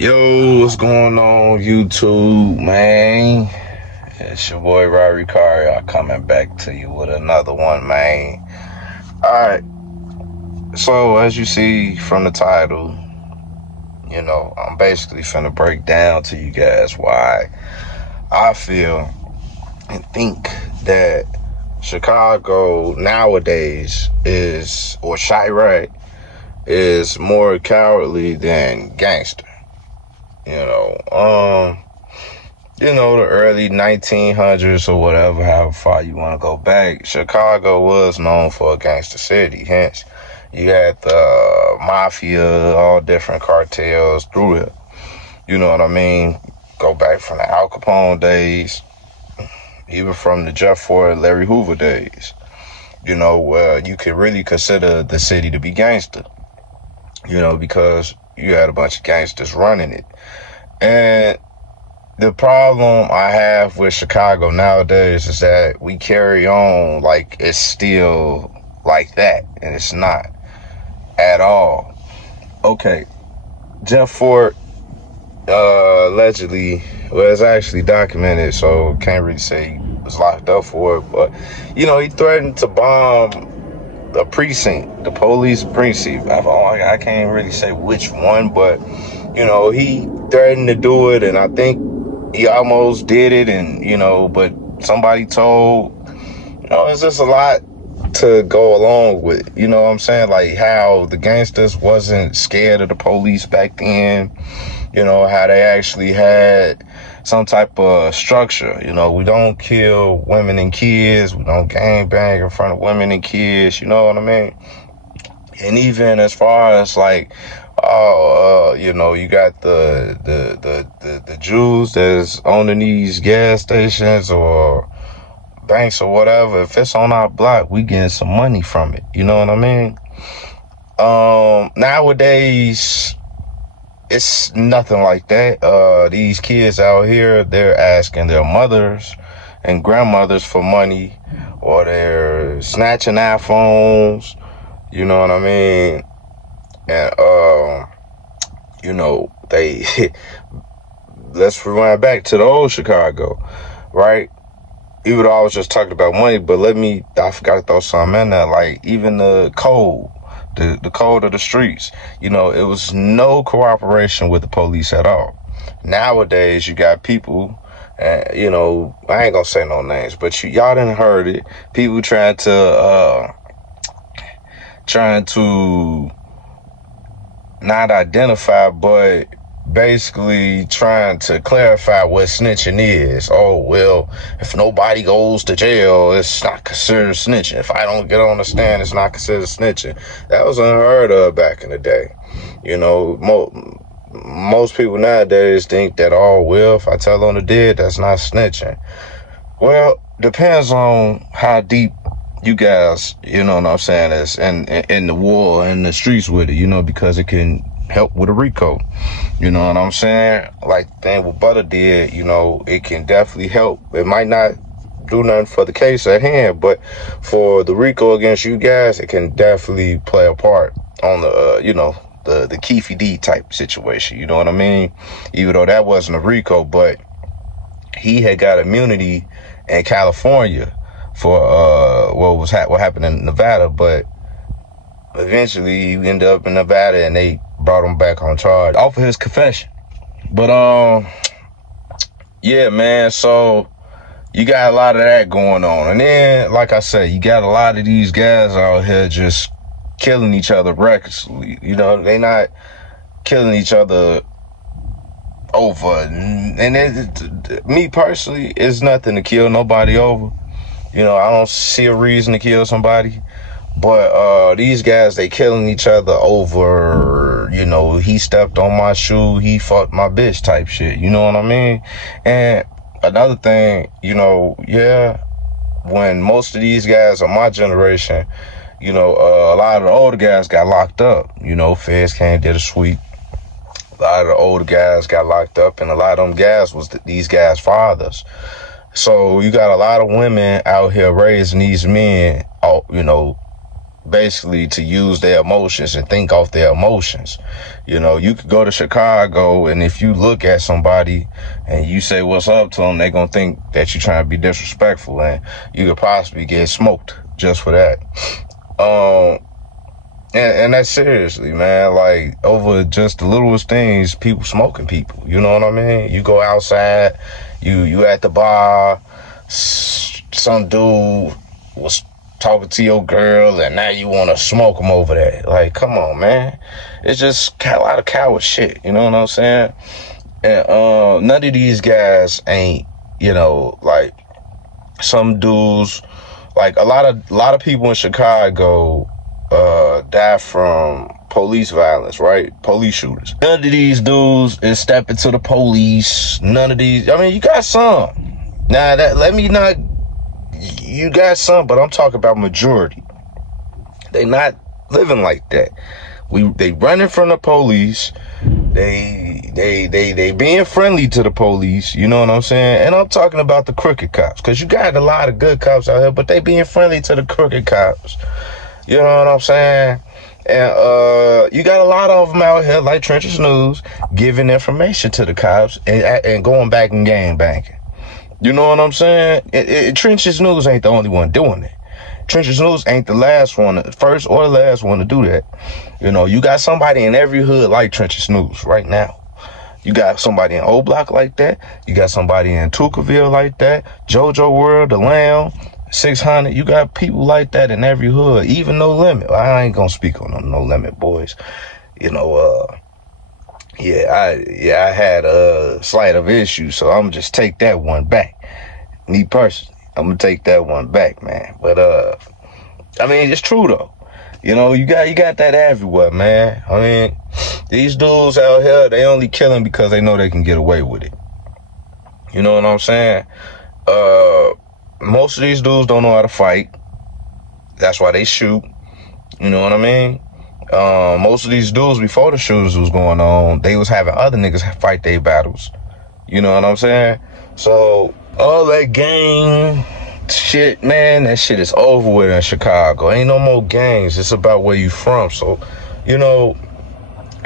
Yo, what's going on, YouTube, man? It's your boy Rory Cario coming back to you with another one, man. Alright, so as you see from the title, I'm basically finna break down to you guys why I feel and think that Chicago nowadays or Chirac is more cowardly than Gangster. You know, the early 1900s or whatever, however far you want to go back, Chicago was known for a gangster city. Hence, you had the mafia, all different cartels through it. You know what I mean? Go back from the Al Capone days, even from the Jeff Ford, Larry Hoover days. Where you could really consider the city to be gangster. Because you had a bunch of gangsters running it. And the problem I have with Chicago nowadays is that we carry on like it's still like that, and it's not at all. Okay, Jeff Ford allegedly, well, it's actually documented, so can't really say he was locked up for it, but he threatened to bomb a precinct, the police precinct. I can't really say which one, but he threatened to do it, and I think he almost did it, and but somebody told, it's just a lot to go along with, what I'm saying? Like how the gangsters wasn't scared of the police back then, how they actually had some type of structure. We don't kill women and kids, we don't gang bang in front of women and kids, you know what I mean? And even as far as like, you got the Jews that's owning these gas stations or banks or whatever. If it's on our block, we getting some money from it. You know what I mean? Nowadays, it's nothing like that. These kids out here, they're asking their mothers and grandmothers for money, or they're snatching iPhones. You know what I mean? And they let's rewind back to the old Chicago, right? Even though I was just talking about money, but I forgot to throw something in there, like even the code, the code of the streets, it was no cooperation with the police at all. Nowadays, you got people, I ain't gonna say no names, but y'all done heard it, people trying to not identify, but basically trying to clarify what snitching is. Oh, well, if nobody goes to jail, it's not considered snitching. If I don't get on the stand, it's not considered snitching. That was unheard of back in the day. Most people nowadays think that, oh, well, if I tell on the dead, that's not snitching. Well, depends on how deep you guys, you know what I'm saying, is in the war and the streets with it, because it can help with a RICO. You know what I'm saying? Like the thing with Butter did, it can definitely help. It might not do nothing for the case at hand, but for the RICO against you guys, it can definitely play a part on the Keefy D type situation. You know what I mean? Even though that wasn't a RICO, but he had got immunity in California for what happened in Nevada, but eventually he ended up in Nevada and they brought him back on charge off of his confession. But yeah, man, so you got a lot of that going on. And then, like I said, you got a lot of these guys out here just killing each other recklessly. They not killing each other over. And me personally, it's nothing to kill nobody over. I don't see a reason to kill somebody. But these guys, they killing each other over, he stepped on my shoe, he fucked my bitch type shit. You know what I mean? And another thing, when most of these guys of my generation, a lot of the older guys got locked up. Feds came and did a sweep. A lot of the older guys got locked up, and a lot of them guys was these guys' fathers. So you got a lot of women out here raising these men, basically to use their emotions and think off their emotions. You know, you could go to Chicago, and if you look at somebody and you say what's up to them, they're gonna think that you're trying to be disrespectful, and you could possibly get smoked just for that. And that's seriously, man, like, over just the littlest things, people smoking people, you know what I mean? You go outside, you at the bar, some dude was talking to your girl, and now you want to smoke him over there. Like, come on, man. It's just a lot of coward shit, you know what I'm saying? And none of these guys ain't, you know, like, some dudes, like, a lot of people in Chicago die from police violence, right? Police shooters. None of these dudes is stepping to the police. None of these. I mean, you got some. Now, you got some, but I'm talking about majority. They not living like that. They running from the police. They being friendly to the police, you know what I'm saying? And I'm talking about the crooked cops, because you got a lot of good cops out here, but they being friendly to the crooked cops. You know what I'm saying? And you got a lot of them out here, like Trenches News, giving information to the cops and going back and gang banking. You know what I'm saying? Trenches News ain't the only one doing it. Trenches News ain't the last one, the first or the last one to do that. You know, you got somebody in every hood like Trenches News right now. You got somebody in O Block like that. You got somebody in Tuckerville like that. JoJo World, The Lamb, 600. You got people like that in every hood. Even No Limit. I ain't gonna speak on them No Limit boys. You know, I had a slight of issue, so I'm gonna just take that one back. Me personally, I'm gonna take that one back, man. But I mean, it's true though. You know, you got that everywhere, man. I mean, these dudes out here, they only killing because they know they can get away with it. You know what I'm saying? Most of these dudes don't know how to fight. That's why they shoot. You know what I mean? Most of these dudes, before the shooters was going on, they was having other niggas fight their battles. You know what I'm saying? So, all that gang shit, man, that shit is over with in Chicago. Ain't no more gangs. It's about where you from. So, you know,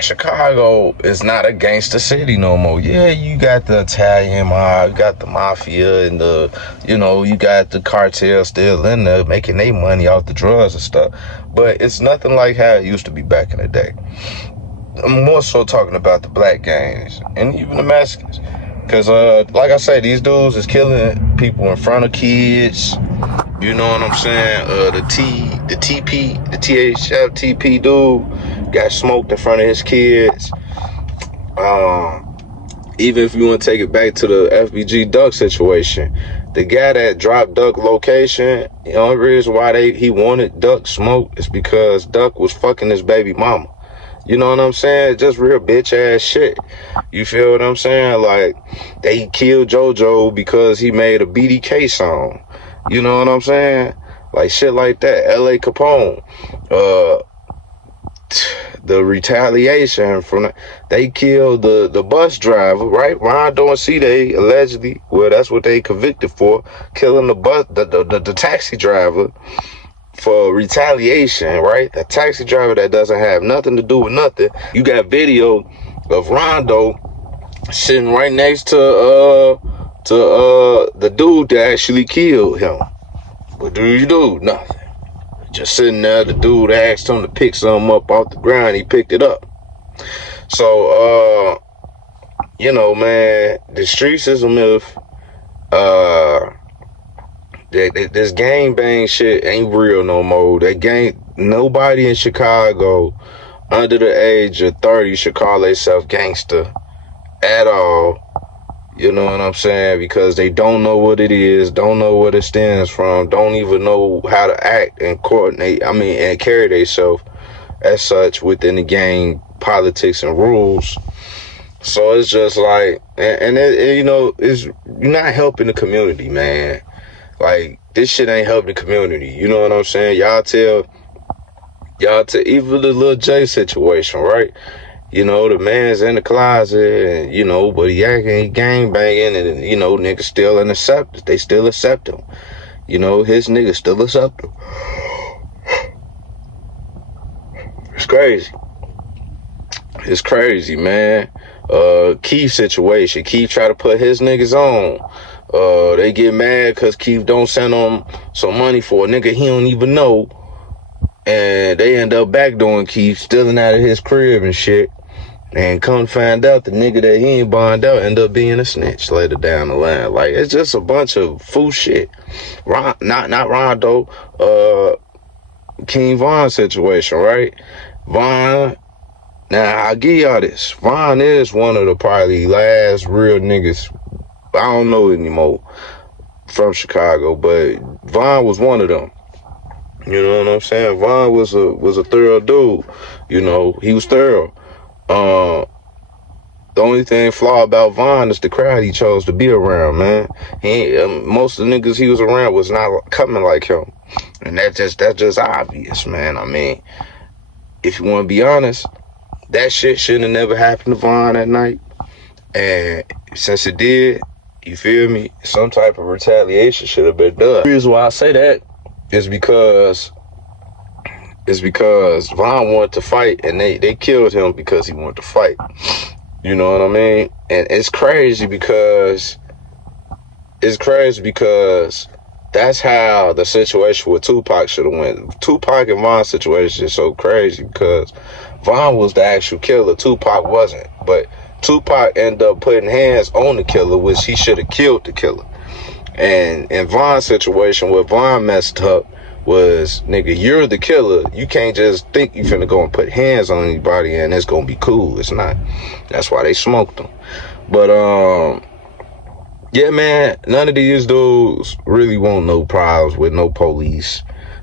Chicago is not a gangster city no more. Yeah, you got the Italian mob, you got the mafia, and you got the cartel still in there making their money off the drugs and stuff. But it's nothing like how it used to be back in the day. I'm more so talking about the black gangs and even the Mexicans. Because, like I say, these dudes is killing people in front of kids. You know what I'm saying? The THFTP dude got smoked in front of his kids. Even if you want to take it back to the FBG Duck situation, the guy that dropped Duck location, the only reason why he wanted Duck smoked is because Duck was fucking his baby mama. You know what I'm saying? Just real bitch ass shit. You feel what I'm saying? Like, they killed JoJo because he made a BDK song. You know what I'm saying? Like, shit like that. L.A. Capone. The retaliation from they killed the bus driver, right? Rondo and C-Day allegedly, well, that's what they convicted for, killing the taxi driver for retaliation, right? The taxi driver that doesn't have nothing to do with nothing. You got video of Rondo sitting right next to the dude that actually killed him. What do you do? Nothing. Just sitting there. The dude asked him to pick something up off the ground. He picked it up. So, you know, man, the streets is a myth. This gang bang shit ain't real no more. Nobody in Chicago under the age of 30 should call themselves gangster at all. You know what I'm saying? Because they don't know what it is, don't know what it stands from, don't even know how to act and coordinate, and carry themselves as such within the gang politics and rules. So it's just like, you're not helping the community, man. Like, this shit ain't helping the community. You know what I'm saying? Y'all tell even the Lil J situation, right? You know, the man's in the closet, and, but he gang banging, and, niggas still accept. They still accept him. His niggas still accept him. It's crazy. It's crazy, man. Keith situation. Keith try to put his niggas on. They get mad because Keith don't send them some money for a nigga he don't even know. And they end up backdooring Keith, stealing out of his crib and shit. And come find out the nigga that he ain't bond out end up being a snitch later down the line. Like, it's just a bunch of fool shit. Not Rondo, King Von situation, right? Von, now I'll give y'all this. Von is one of the probably last real niggas, I don't know anymore, from Chicago, but Von was one of them. You know what I'm saying? Von was a thorough dude. You know, he was thorough. The only thing flaw about Von is the crowd he chose to be around, man. Most of the niggas he was around was not coming like him. And that's just obvious, man. I mean, if you want to be honest, that shit shouldn't have never happened to Von that night. And since it did, you feel me? Some type of retaliation should have been done. The reason why I say that is because Von wanted to fight, and they killed him because he wanted to fight. You know what I mean? And it's crazy because that's how the situation with Tupac should have went. Tupac and Von's situation is so crazy because Von was the actual killer. Tupac wasn't. But Tupac ended up putting hands on the killer, which he should have killed the killer. And in Von's situation, what Von messed up was, nigga, you're the killer. You can't just think you finna go and put hands on anybody and it's gonna be cool. It's not. That's why they smoked them. But, yeah, man, none of these dudes really want no problems with no police.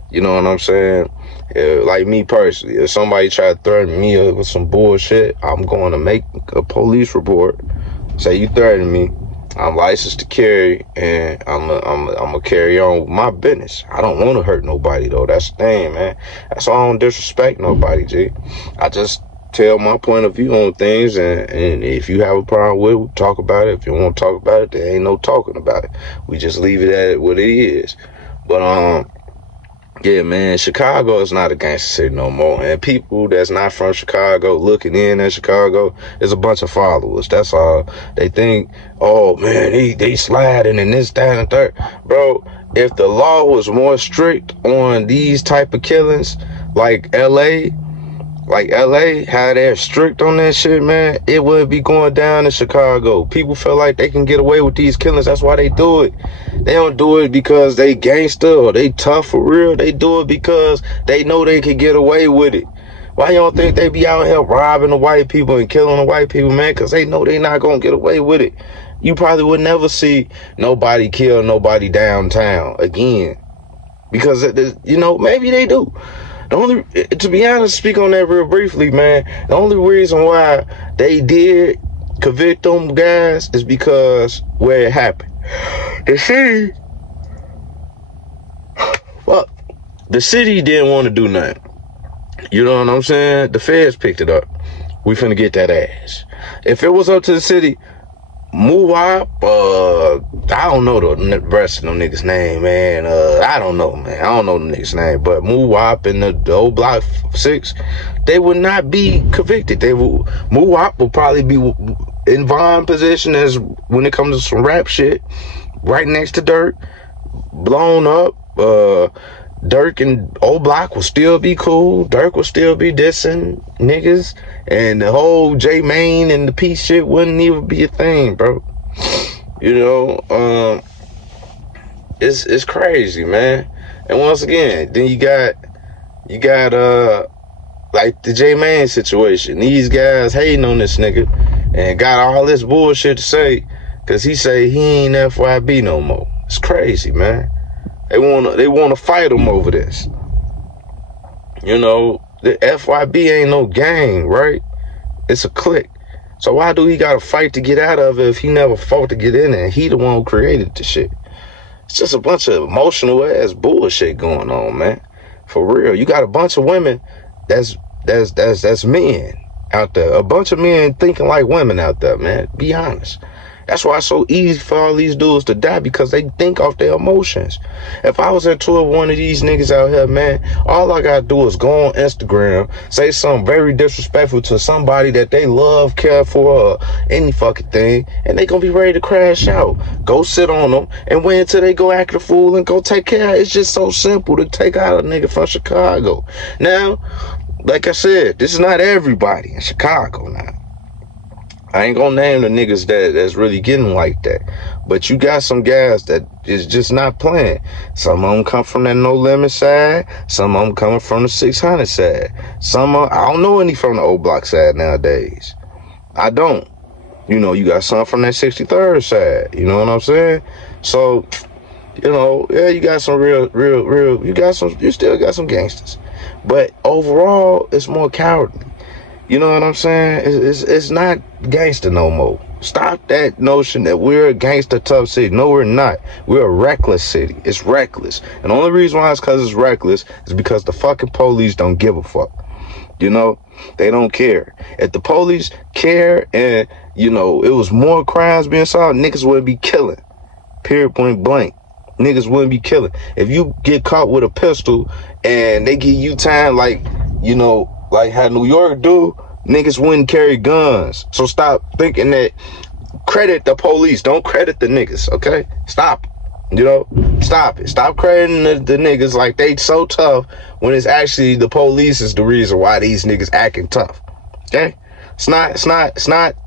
You know what I'm saying? Like me personally, if somebody try to threaten me with some bullshit, I'm going to make a police report. Say you threaten me. I'm licensed to carry, and I'm gonna carry on with my business. I don't want to hurt nobody, though. That's the thing, man. That's why I don't disrespect nobody, G. I just tell my point of view on things, and if you have a problem with it, we talk about it. If you want to talk about it, there ain't no talking about it. We just leave it at what it is. But, yeah, man, Chicago is not a gangster city no more. And people that's not from Chicago looking in at Chicago is a bunch of followers. That's all. They think, oh, man, they sliding and this, that, and third. Bro, if the law was more strict on these type of killings, like LA, how they're strict on that shit, man, it would be going down in Chicago. People feel like they can get away with these killings. That's why they do it. They don't do it because they gangster or they tough for real. They do it because they know they can get away with it. Why you don't think they be out here robbing the white people and killing the white people, man? Because they know they not going to get away with it. You probably would never see nobody kill nobody downtown again. Because, you know, maybe they do. To be honest, speak on that real briefly, man. The only reason why they did convict them guys is because where it happened. The city didn't want to do nothing. You know what I'm saying? The feds picked it up. We finna get that ass. If it was up to the city, Muwap, I don't know the rest of them niggas' name, man. I don't know, man. I don't know the niggas' name, but Muwap and the old Block 6, they would not be convicted. Muwap will probably be in Von position as when it comes to some rap shit, right next to Dirk, blown up. Dirk and old Block will still be cool. Dirk will still be dissing niggas. And the whole J Main and the peace shit wouldn't even be a thing, bro. You know, it's crazy, man. And once again, then you got like the J Main situation. These guys hating on this nigga and got all this bullshit to say because he say he ain't FYB no more. It's crazy, man. They wanna fight him over this. You know, the FYB ain't no gang, right? It's a clique. So why do he gotta fight to get out of it if he never fought to get in it? And he the one who created the shit. It's just a bunch of emotional ass bullshit going on, man. For real. You got a bunch of women that's men out there. A bunch of men thinking like women out there, man. Be honest. That's why it's so easy for all these dudes to die, because they think off their emotions. If I was into one of these niggas out here, man, all I gotta do is go on Instagram, say something very disrespectful to somebody that they love, care for, or any fucking thing, and they gonna be ready to crash out. Go sit on them and wait until they go act a fool and go take care. It's just so simple to take out a nigga from Chicago. Now, like I said, this is not everybody in Chicago now. I ain't gonna name the niggas that's really getting like that. But you got some guys that is just not playing. Some of them come from that No Limit side. Some of them coming from the 600 side. I don't know any from the O Block side nowadays. I don't. You know, you got some from that 63rd side. You know what I'm saying? So, you know, yeah, you got some real, you still got some gangsters. But overall, it's more cowardly. You know what I'm saying? It's not gangster no more. Stop that notion that we're a gangster tough city. No, we're not. We're a reckless city. It's reckless. And the only reason why it's because it's reckless is because the fucking police don't give a fuck. You know, they don't care. If the police care and, you know, it was more crimes being solved, niggas wouldn't be killing. Period, point blank. Niggas wouldn't be killing. If you get caught with a pistol and they give you time, like, you know, like how New York do, niggas wouldn't carry guns. So stop thinking that. Credit the police. Don't credit the niggas, okay? Stop. You know? Stop it. Stop crediting the niggas like they so tough when it's actually the police is the reason why these niggas acting tough. Okay? It's not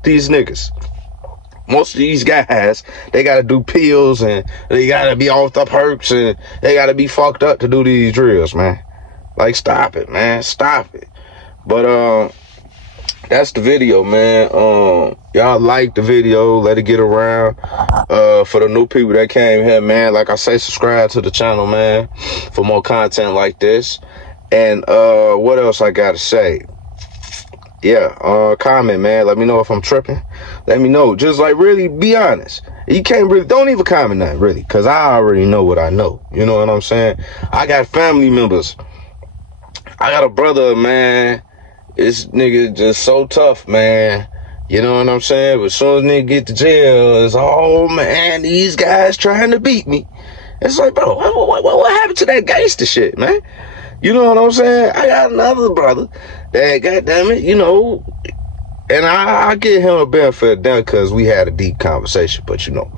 these niggas. Most of these guys, they gotta do pills and they gotta be off the perks and they gotta be fucked up to do these drills, man. Like, stop it, man. Stop it. But that's the video, man. Y'all like the video, let it get around. For the new people that came here, man, like I say, subscribe to the channel, man, for more content like this. And what else I gotta say? Yeah, comment, man. Let me know if I'm tripping. Let me know. Just like, really be honest. You can't really, don't even comment nothing, really, because I already know what I know. You know what I'm saying? I got family members. I got a brother, man. This nigga just so tough, man. You know what I'm saying? But as soon as nigga get to jail, it's, oh, man, these guys trying to beat me. It's like, bro, what happened to that gangster shit, man? You know what I'm saying? I got another brother that, goddamn it, you know, and I give him a benefit of doubt because we had a deep conversation. But, you know,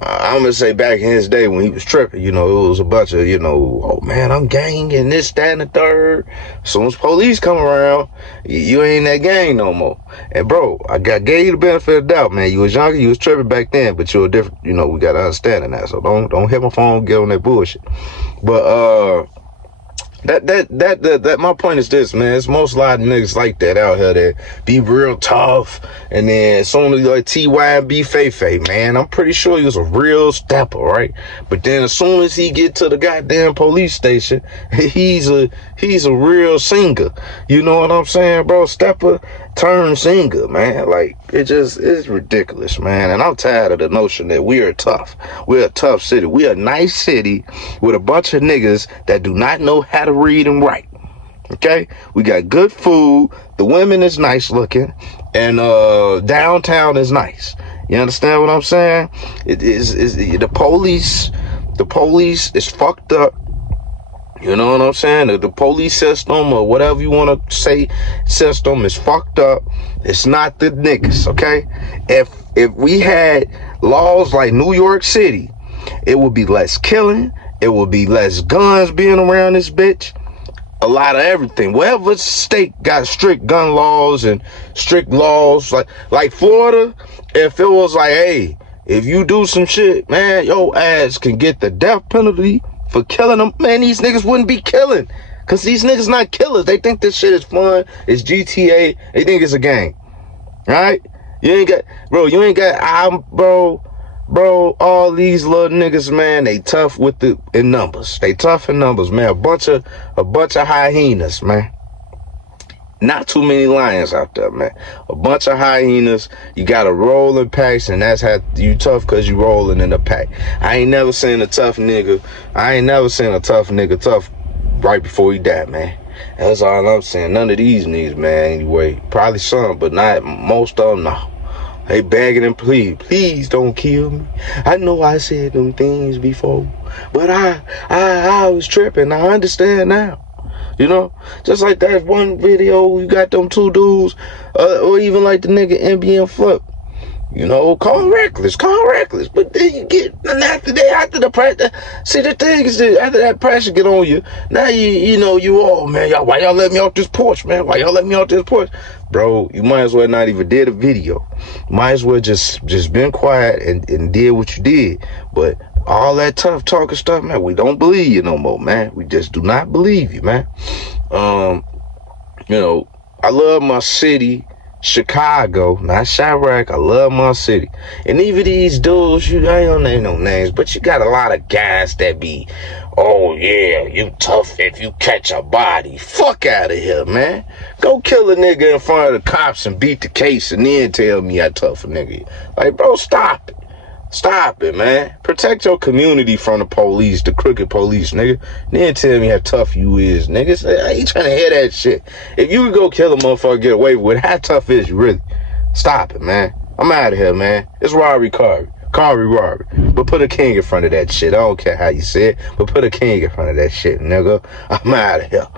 I'm going to say back in his day when he was tripping, you know, it was a bunch of, you know, oh, man, I'm gang and this, that, and the third. As soon as police come around, you ain't that gang no more. And, bro, I gave you the benefit of doubt, man. You was younger, you was tripping back then, but you were different. You know, we got to understand that. So don't hit my phone, get on that bullshit. But, that my point is this, man. It's most lot of niggas like that out here that be real tough, and then as soon as like T.Y. and B. Faye, man, I'm pretty sure he was a real stepper, right? But then as soon as he get to the goddamn police station, he's a real singer. You know what I'm saying, bro? Stepper turned singer, man. Like, it's ridiculous, man. And I'm tired of the notion that we are tough. We're a tough city. We're a nice city with a bunch of niggas that do not know how to read and write. Okay? We got good food. The women is nice looking. And downtown is nice. You understand what I'm saying? The police is fucked up. You know what I'm saying? The police system or whatever you want to say system is fucked up. It's not the niggas, okay? If we had laws like New York City, it would be less killing. It would be less guns being around this bitch. A lot of everything. Whatever state got strict gun laws and strict laws, like Florida, if it was like, hey, if you do some shit, man, your ass can get the death penalty for killing them, man, these niggas wouldn't be killing. Cause these niggas not killers. They think this shit is fun. It's GTA. They think it's a game. Right? You ain't got, bro, all these little niggas, man, they tough in numbers. They tough in numbers, man. A bunch of hyenas, man. Not too many lions out there, man. A bunch of hyenas. You got a rolling packs, and that's how you tough because you rolling in the pack. I ain't never seen a tough nigga tough right before he died, man. That's all I'm saying. None of these niggas, man, anyway. Probably some, but not most of them, no. They begging and please don't kill me. I know I said them things before, but I was tripping. I understand now. You know, just like that one video, you got them two dudes, or even like the nigga NBN Flip. You know, call reckless. But then you get, and after the pressure, see the thing is that after that pressure get on you, now you know, man, why y'all let me off this porch, man? Why y'all let me off this porch? Bro, you might as well not even did a video. Might as well just been quiet and did what you did. But all that tough talking stuff, man, we don't believe you no more, man. We just do not believe you, man. You know, I love my city, Chicago, not Chirac. I love my city. And even these dudes, I don't name no names, but you got a lot of guys that be, oh yeah, you tough if you catch a body. Fuck out of here, man. Go kill a nigga in front of the cops and beat the case and then tell me how tough a nigga. Like, bro, stop it. Stop it, man. Protect your community from the police, the crooked police, nigga. Then tell me how tough you is, nigga. I ain't trying to hear that shit. If you could go kill a motherfucker, get away with it, how tough is you, really? Stop it, man. I'm out of here, man. It's robbery. But put a king in front of that shit. I don't care how you say it, but put a king in front of that shit, nigga. I'm out of here.